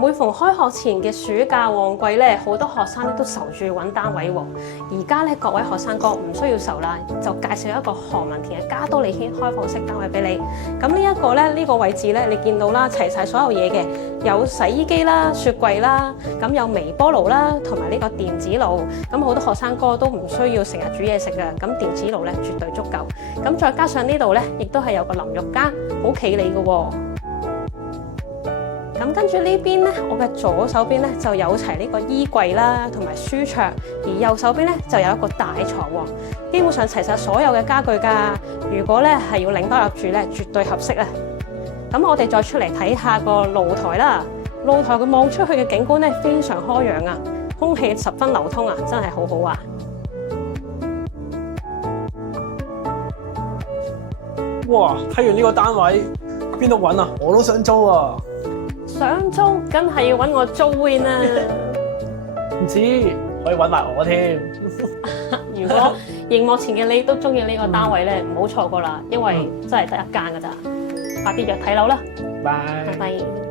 每逢開學前嘅暑假旺季咧，好多學生咧都愁住揾單位喎。而家咧，各位學生哥唔需要愁啦，就介紹一個何文田嘅加多利軒開放式單位俾你。咁呢一個咧，呢個位置咧，你見到啦，齊晒所有嘢嘅，有洗衣機啦、雪櫃啦，咁有微波爐啦，同埋呢個電子爐。咁好多學生哥都唔需要成日煮嘢食嘅，咁電子爐咧絕對足夠。咁再加上呢度咧，亦都係有個淋浴間，好企理嘅喎。咁跟住呢邊咧，我嘅左手邊咧就有齊呢個衣櫃啦，同埋書桌，而右手邊咧就有一個大床喎。基本上齊晒所有嘅家具㗎。如果咧係要拎包入住咧，絕對合適啊！咁我哋再出嚟睇下個露台啦。露台佢望出去嘅景觀咧非常開揚啊，空氣十分流通啊，真係好好啊！哇！睇完呢個單位，邊度揾啊？我都想租啊！想租，梗係要揾我租 win 啦！唔知可以揾埋我添。如果熒幕前嘅你都中意呢個單位咧，唔好錯過啦，因為真係得一間㗎咋。快啲約睇樓啦！拜拜。